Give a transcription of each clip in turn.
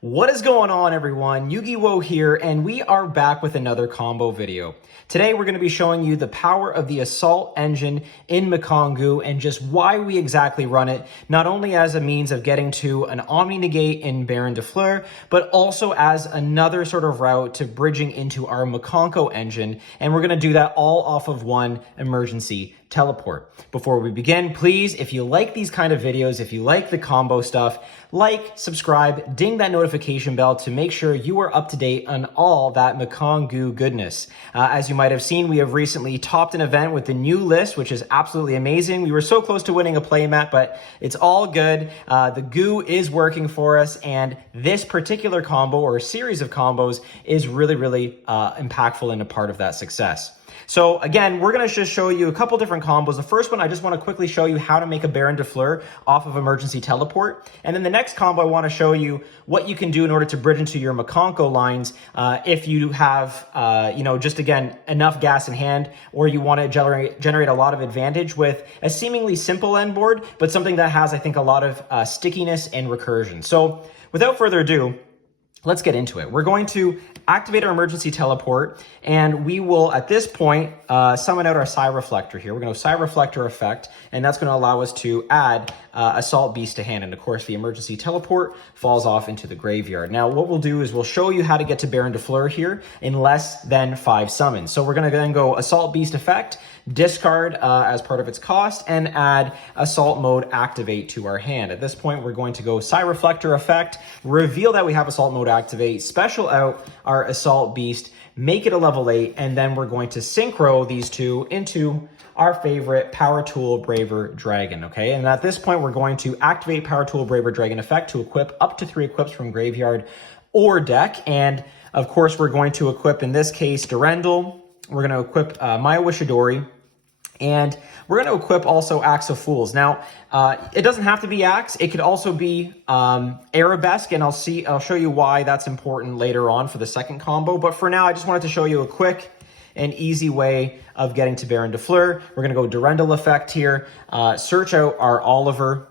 What is going on, everyone? Yu-Gi-Oh here, and we are back with another combo video. Today we're going to be showing you the power of the Assault engine in Mikanko and just why we exactly run it, not only as a means of getting to an Omni Negate in Baronne de Fleur, but also as another sort of route to bridging into our Mikanko engine, and we're going to do that all off of one emergency teleport. Before we begin, please, if you like these kind of videos, if you like the combo stuff, like, subscribe, ding that notification bell to make sure you are up to date on all that Mikanko goodness. As you might have seen, we have recently topped an event with the new list, which is absolutely amazing. We were so close to winning a playmat, but it's all good. The goo is working for us, and this particular combo or series of combos is really impactful and a part of that success. So again, we're going to just show you a couple different combos. The first one, I just want to quickly show you how to make a Baronne de Fleur off of emergency teleport. And then the next combo, I want to show you what you can do in order to bridge into your Mikanko lines if you have, just again, enough gas in hand, or you want to generate a lot of advantage with a seemingly simple end board, but something that has, I think, a lot of stickiness and recursion. So without further ado, let's get into it. We're going to activate our emergency teleport, and we will, at this point, summon out our Psi Reflector here. We're going to Psi Reflector effect, and that's going to allow us to add Assault Beast to hand. And of course, the emergency teleport falls off into the graveyard. Now, what we'll do is we'll show you how to get to Baronne de Fleur here in less than 5 summons. So we're going to then go Assault Beast effect, discard as part of its cost, and add Assault Mode activate to our hand. At this point, we're going to go Psi Reflector effect, reveal that we have Assault Mode activate, special out our Assault Beast, make it a level 8, and then we're going to synchro these two into our favorite Power Tool Braver Dragon, okay? And at this point, we're going to activate Power Tool Braver Dragon effect to equip up to 3 equips from graveyard or deck. And of course, we're going to equip, in this case, Durendal. We're going to equip Maya Wishadori. And we're going to equip also Axe of Fools. Now, it doesn't have to be Axe. It could also be Arabesque, and I'll show you why that's important later on for the second combo. But for now, I just wanted to show you a quick and easy way of getting to Baronne de Fleur. We're going to go Durendal effect here, search out our Oliver.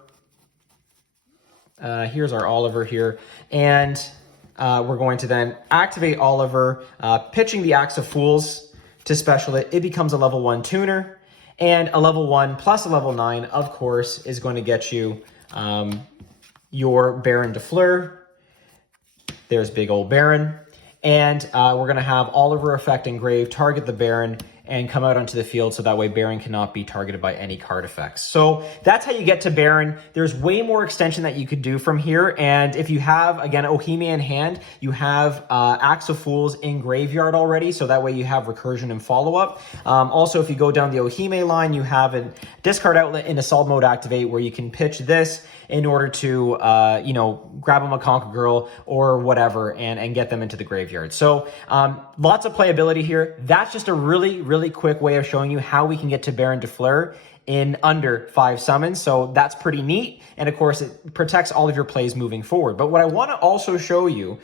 Here's our Oliver here. And we're going to then activate Oliver, pitching the Axe of Fools to special it. It becomes a level 1 tuner. And a level 1 plus a level 9, of course, is going to get you your Baronne de Fleur. There's big old Baron. And we're going to have Oliver effect engrave, target the Baron, and come out onto the field so that way Baron cannot be targeted by any card effects. So that's how you get to Baron. There's way more extension that you could do from here. And if you have, again, Ohime in hand, you have Axe of Fools in graveyard already, so that way you have recursion and follow-up. Also, if you go down the Ohime line, you have a discard outlet in Assault Mode activate where you can pitch this in order to, grab a Mikanko girl or whatever and get them into the graveyard. So lots of playability here. That's just a really quick way of showing you how we can get to Baronne de Fleur in under 5 summons. So that's pretty neat. And of course, it protects all of your plays moving forward. But what I want to also show you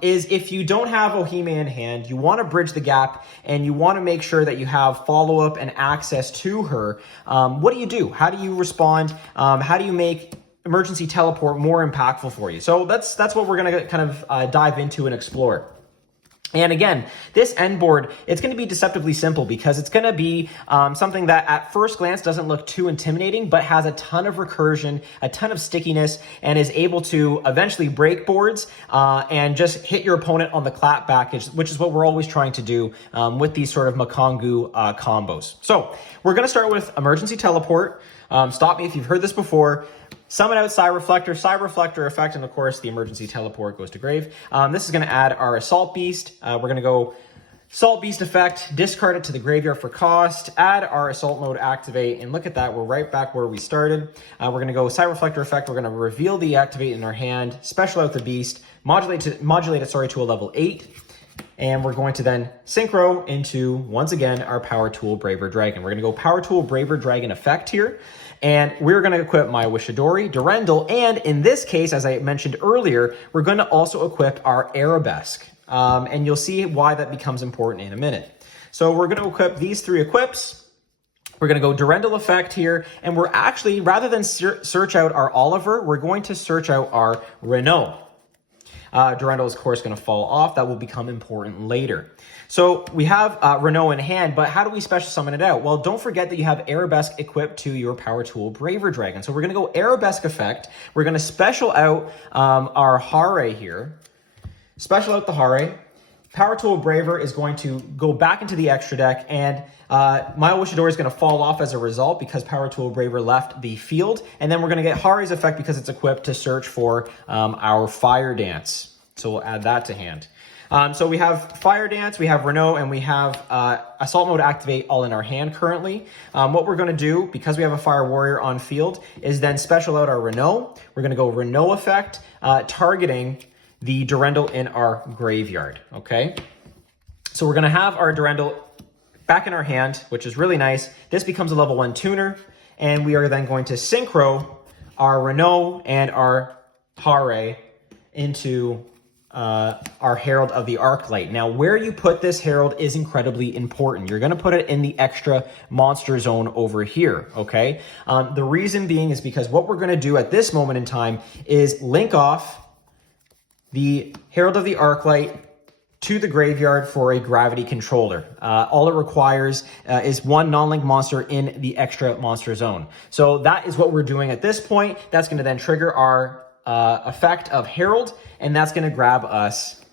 is if you don't have Ohime in hand, you want to bridge the gap and you want to make sure that you have follow-up and access to her. What do you do? How do you respond? How do you make emergency teleport more impactful for you? So that's what we're going to kind of dive into and explore. And again, this end board, it's going to be deceptively simple because it's going to be something that at first glance doesn't look too intimidating, but has a ton of recursion, a ton of stickiness, and is able to eventually break boards and just hit your opponent on the clap back, which is what we're always trying to do with these sort of Mikanko combos. So we're going to start with emergency teleport. Stop me if you've heard this before. Summon out Psi Reflector effect, and of course the emergency teleport goes to grave. This is going to add our Assault Beast. We're going to go Assault Beast effect, discard it to the graveyard for cost, add our Assault Mode activate, and look at that, we're right back where we started. We're going to go Psi Reflector effect, we're going to reveal the activate in our hand, special out the Beast, modulate it to a level 8. And we're going to then synchro into, once again, our Power Tool Braver Dragon. We're going to go Power Tool Braver Dragon effect here. And we're going to equip Maya Wishadori, Durendal, and in this case, as I mentioned earlier, we're going to also equip our Arabesque. And you'll see why that becomes important in a minute. So we're going to equip these 3 equips. We're going to go Durendal effect here, and we're actually, rather than search out our Oliver, we're going to search out our Renault. Durandal is, of course, going to fall off. That will become important later. So we have Renault in hand, but how do we special summon it out? Well, don't forget that you have Arabesque equipped to your Power Tool Braver Dragon. So we're going to go Arabesque effect. We're going to special out our Hare here. Special out the Hare. Power Tool Braver is going to go back into the extra deck, and Maya Wishadori is going to fall off as a result because Power Tool Braver left the field. And then we're going to get Hare's effect because it's equipped to search for our Fire Dance. So we'll add that to hand. So we have Fire Dance, we have Renault, and we have Assault Mode Activate all in our hand currently. What we're going to do, because we have a Fire Warrior on field, is then special out our Renault. We're going to go Renault effect, targeting the Durandal in our graveyard, okay? So we're going to have our Durandal back in our hand, which is really nice. This becomes a level 1 tuner, and we are then going to synchro our Renault and our Hare into our Herald of the Arclight. Now, where you put this Herald is incredibly important. You're going to put it in the extra monster zone over here, okay? The reason being is because what we're going to do at this moment in time is link off the Herald of the Arclight to the graveyard for a gravity controller. All it requires is one non-link monster in the extra monster zone. So that is what we're doing at this point. That's going to then trigger our effect of Herald, and that's going to grab us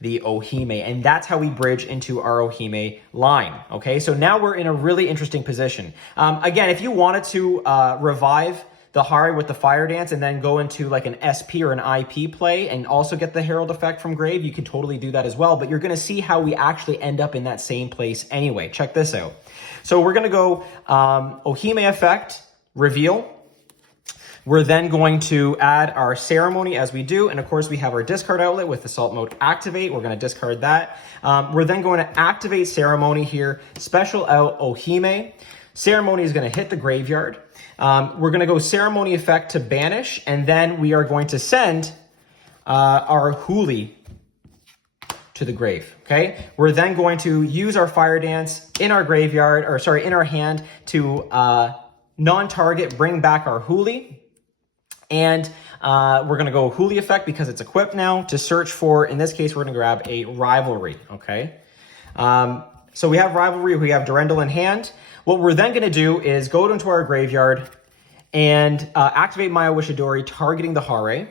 the Ohime, and that's how we bridge into our Ohime line. Okay, so now we're in a really interesting position. Again, if you wanted to revive the Hare with the Fire Dance and then go into like an SP or an IP play and also get the Herald effect from Grave, you can totally do that as well, but you're going to see how we actually end up in that same place anyway. Check this out. So we're going to go Ohime effect, reveal. We're then going to add our Ceremony as we do, and of course we have our discard outlet with Assault Mode Activate. We're going to discard that. We're then going to activate Ceremony here, special out Ohime. Ceremony is going to hit the graveyard. We're going to go Ceremony effect to banish, and then we are going to send our Huli to the grave, okay? We're then going to use our Fire Dance in our graveyard, or sorry, in our hand to non-target, bring back our Huli. And we're going to go Huli effect because it's equipped now to search for, in this case, we're going to grab a Rivalry, okay? So we have Rivalry, we have Durandal in hand. What we're then going to do is go into our graveyard and activate Maya Wishadori, targeting the Hare.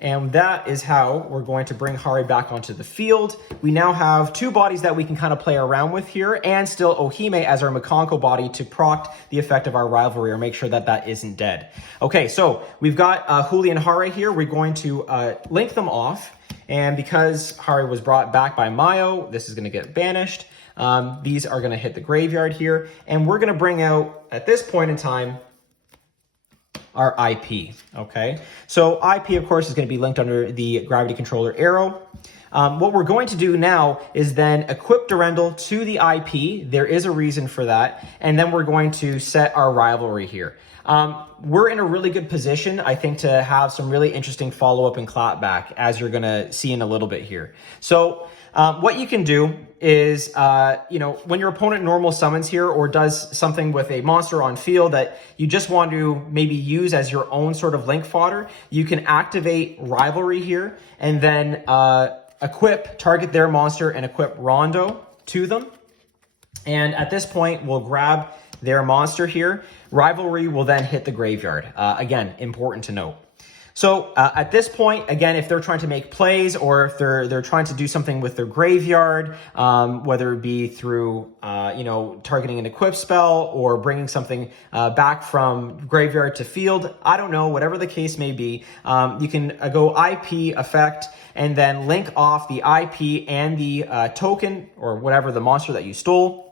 And that is how we're going to bring Hare back onto the field. We now have two bodies that we can kind of play around with here, and still Ohime as our Mikanko body to proc the effect of our Rivalry, or make sure that that isn't dead. Okay, so we've got Huli and Hare here. We're going to link them off, and because Hare was brought back by Mayo, this is going to get banished. These are going to hit the graveyard here, and we're going to bring out, at this point in time, our IP, okay? So IP, of course, is going to be linked under the Gravity Controller arrow. What we're going to do now is then equip Durandal to the IP. There is a reason for that. And then we're going to set our Rivalry here. We're in a really good position, I think, to have some really interesting follow-up and clapback, as you're going to see in a little bit here. So what you can do is, when your opponent normal summons here or does something with a monster on field that you just want to maybe use as your own sort of link fodder, you can activate Rivalry here and then target their monster and equip Rondo to them. And at this point, we'll grab their monster here. Rivalry will then hit the graveyard. Again, important to note. So at this point, again, if they're trying to make plays or if they're trying to do something with their graveyard, whether it be through, targeting an equip spell or bringing something back from graveyard to field, I don't know, whatever the case may be, you can go IP effect and then link off the IP and the token or whatever, the monster that you stole.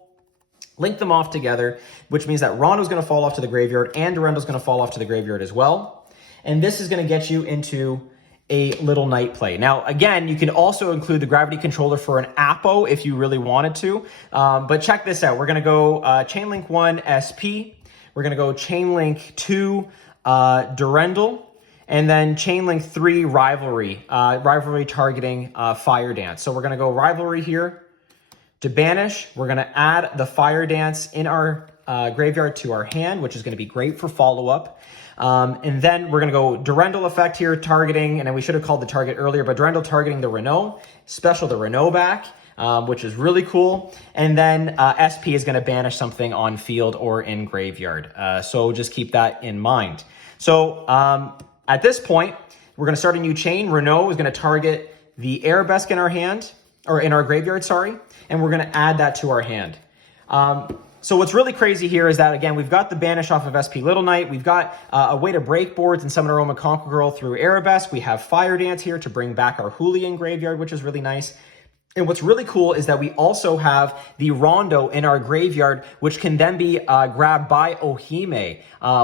Link them off together, which means that Rondo's going to fall off to the graveyard and Durandal's going to fall off to the graveyard as well. And this is going to get you into a little night play. Now, again, you can also include the Gravity Controller for an Apo if you really wanted to. But check this out. We're going to go Chainlink 1 SP. We're going to go Chainlink 2 Durandal. And then Chainlink 3 Rivalry. Rivalry targeting Fire Dance. So we're going to go Rivalry here to banish. We're going to add the Fire Dance in our graveyard to our hand, which is going to be great for follow-up. And then we're going to go Durendal effect here, targeting, and then we should have called the target earlier, but Durendal targeting the Renault, special the Renault back, which is really cool. And then SP is going to banish something on field or in graveyard. So just keep that in mind. So at this point, we're going to start a new chain. Renault is going to target the Arabesque in our hand, or in our graveyard, sorry, and we're going to add that to our hand. So what's really crazy here is that, again, we've got the banish off of SP Little Knight. We've got a way to break boards and summon our own Mikanko Girl through Arabesque. We have Fire Dance here to bring back our Julian graveyard, which is really nice. And what's really cool is that we also have the Rondo in our graveyard, which can then be grabbed by Ohime,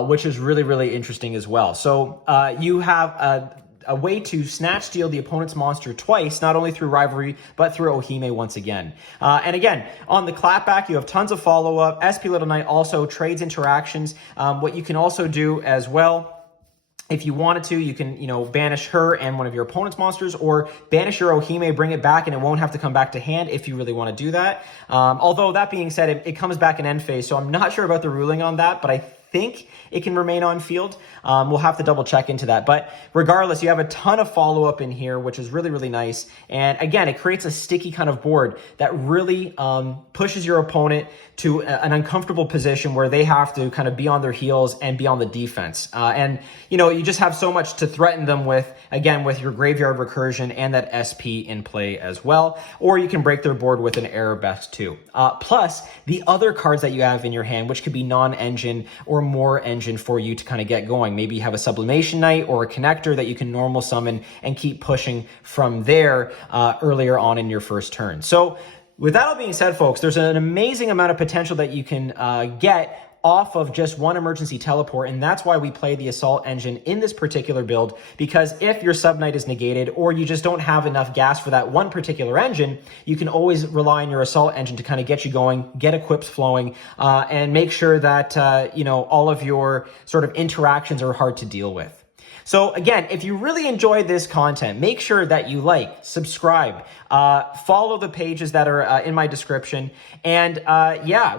which is really, really interesting as well. So you have a way to snatch steal the opponent's monster twice, not only through Rivalry, but through Ohime once again. And again, on the clapback, you have tons of follow-up. SP Little Knight also trades interactions. What you can also do as well, if you wanted to, you can, banish her and one of your opponent's monsters, or banish your Ohime, bring it back, and it won't have to come back to hand if you really want to do that. Although, that being said, it comes back in end phase, so I'm not sure about the ruling on that, but I think it can remain on field. We'll have to double check into that. But regardless, you have a ton of follow-up in here, which is really, really nice. And again, it creates a sticky kind of board that really pushes your opponent to an uncomfortable position where they have to kind of be on their heels and be on the defense. And, you just have so much to threaten them with, again, with your graveyard recursion and that SP in play as well. Or you can break their board with an Arabesque too. Plus, the other cards that you have in your hand, which could be non-engine or more engine for you to kind of get going. Maybe you have a Sublimation Knight or a Connector that you can normal summon and keep pushing from there earlier on in your first turn. So with that all being said, folks, there's an amazing amount of potential that you can get off of just one emergency teleport, and that's why we play the Assault Engine in this particular build, because if your Sub Knight is negated or you just don't have enough gas for that one particular engine, you can always rely on your Assault Engine to kind of get you going, get equips flowing, and make sure that, all of your sort of interactions are hard to deal with. So again, if you really enjoyed this content, make sure that you like, subscribe, follow the pages that are in my description. And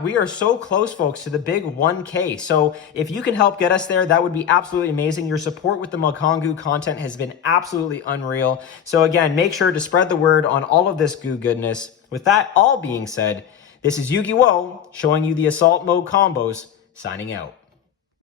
we are so close, folks, to the big 1K. So if you can help get us there, that would be absolutely amazing. Your support with the Mikanko content has been absolutely unreal. So again, make sure to spread the word on all of this goo goodness. With that all being said, this is Yu-Gi-Oh! Showing you the Assault Mode combos, signing out.